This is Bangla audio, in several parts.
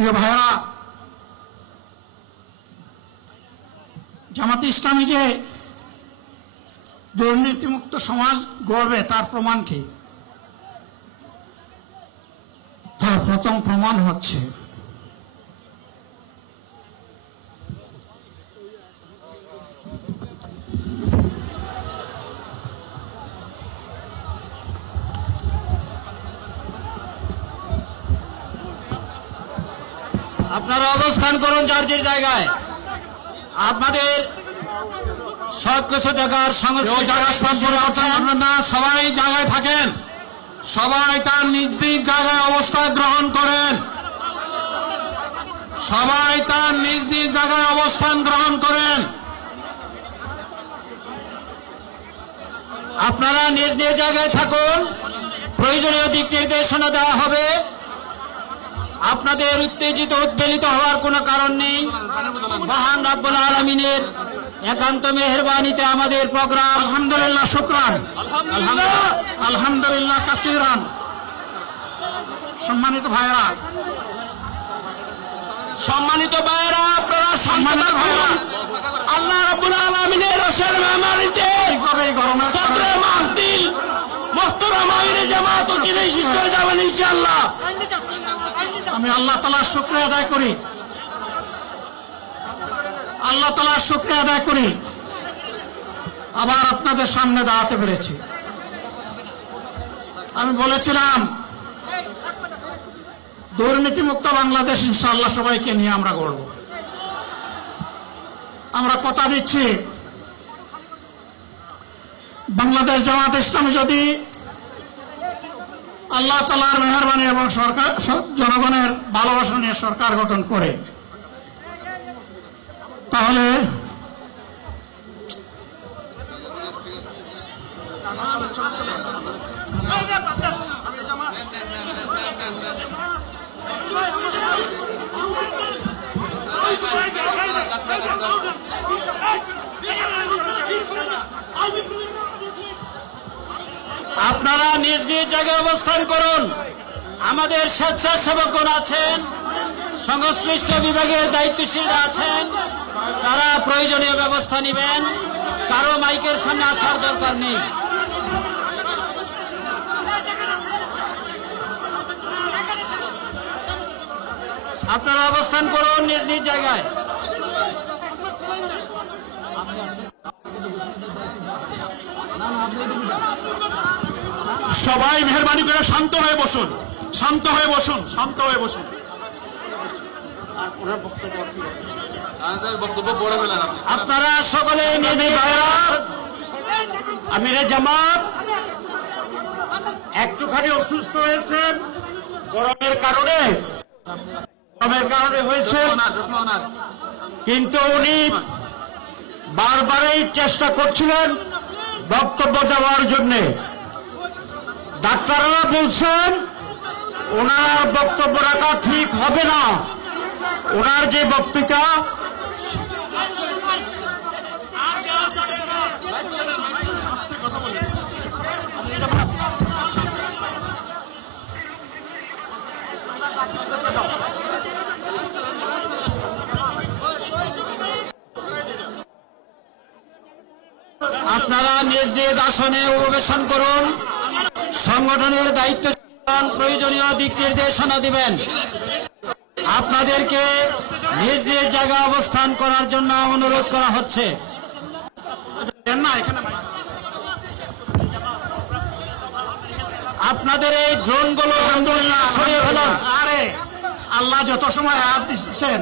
প্রিয় ভাইরা, জামাতে ইসলামী যে দুর্নীতিমুক্ত সমাজ গড়বে তার প্রমাণ কি? তার প্রথম প্রমাণ হচ্ছে আপনারা অবস্থান করুন যার যার জায়গায়। আপনাদের সবকিছু দেখার সবাই জায়গায় থাকেন, সবাই তার নিজ নিজ জায়গায় অবস্থান গ্রহণ করেন, সবাই তার নিজ নিজ জায়গায় অবস্থান গ্রহণ করেন। আপনারা নিজ নিজ জায়গায় থাকুন, প্রয়োজনীয় দিক নির্দেশনা দেওয়া হবে। আপনাদের উত্তেজিত উদ্বেলিত হওয়ার কোনো কারণ নেই। মহান রব্বুল আলামিনের একান্ত মেহেরবানিতে আমাদের প্রোগ্রাম আলহামদুলিল্লাহ, শুকরান, আলহামদুলিল্লাহ কাসীরান। সম্মানিত ভাইরা, আপনারা সম্মানিত ভাইরা, আল্লাহ রাব্বুল আলামিনের রসের মেহমানিতে 17 মাস দিন মুহতারাম আমিরে জামাত ও যিনি শিষ্ট হয়ে যাবেন ইনশাআল্লাহ। আমি আল্লাহ তাআলার শুকরিয়া আদায় করি, আল্লাহ তাআলার শুকরিয়া আদায় করি আবার আপনাদের সামনে দাঁড়াতে পেরেছি। আমি বলেছিলাম দুর্নীতিমুক্ত বাংলাদেশ ইনশাআল্লাহ সবাইকে নিয়ে আমরা গড়ব। আমরা কথা দিচ্ছি, বাংলাদেশ জামাত ইসলামী যদি আল্লাহ তাআলার মেহেরবানি এবং সরকার জনগণের ভালোবাসা নিয়ে সরকার গঠন করে, তাহলে আপনারা নিজ নিজ জায়গায় অবস্থান করুন। আমাদের স্বেচ্ছাসেবকগণ আছেন, সংশ্লিষ্ট বিভাগের দায়িত্বশীলরা আছেন, তারা প্রয়োজনীয় ব্যবস্থা নেবেন। কারো মাইকের সামনে আসার দরকার নেই। আপনারা অবস্থান করুন নিজ নিজ জায়গায়। সবাই মেহরবানি করে শান্ত হয়ে বসুন, শান্ত হয়ে বসুন, শান্ত হয়ে বসুন। আপনারা সকলে নিজ নিজ আমিরে জামাত একটুখানি অসুস্থ হয়েছেন, গরমের কারণে হয়েছে, কিন্তু উনি বারবারই চেষ্টা করছিলেন বক্তব্য দেওয়ার জন্য। ডাক্তাররা বলছেন ওনার বক্তব্য রাখা ঠিক হবে না। ওনার যে বক্তৃতা আপনারা নিজ নিজ আসনে অবস্থান করুন। সংগঠনের দায়িত্ব প্রয়োজনীয় দিক নির্দেশনা দিবেন। আপনাদেরকে নিজ নিজ জায়গায় অবস্থান করার জন্য অনুরোধ করা হচ্ছে। আপনাদের এই ড্রোনগুলো সরিয়ে ফেলুন। আরে আল্লাহ যত সময় আয়াত দিচ্ছেন,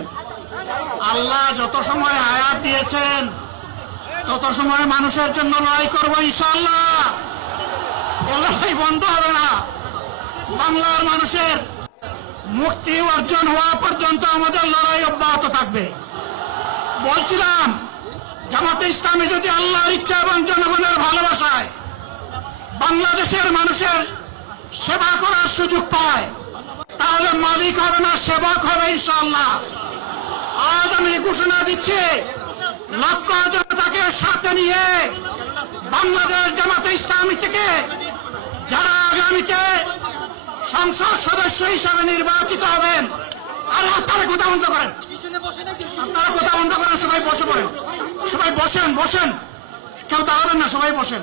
আল্লাহ যত সময় আয়াত দিয়েছেন তত সময় মানুষের জন্য লড়াই করবো ইনশাআল্লাহ। লড়াই বন্ধ হবে না। বাংলার মানুষের মুক্তি অর্জন হওয়া পর্যন্ত আমাদের লড়াই অব্যাহত থাকবে। বলছিলাম জামাতে ইসলামী যদি আল্লাহর ইচ্ছা এবং জনগণের ভালোবাসায় বাংলাদেশের মানুষের সেবা করার সুযোগ পায়, তাহলে মালিক হবে না, সেবক হবে ইনশাআল্লাহ। আজ আমি ঘোষণা দিচ্ছি, লক্ষ জনতাকে সাথে নিয়ে বাংলাদেশ জামাতে ইসলামী থেকে যারা আগামীতে সংসদ সদস্য হিসাবে নির্বাচিত হবেন, আরে আপনারা কথা বন্ধ করেন, আপনারা কথা বন্ধ করেন, সবাই বসে পড়েন, সবাই বসেন, বসেন, কেউ দাঁড়াবেন না, সবাই বসেন।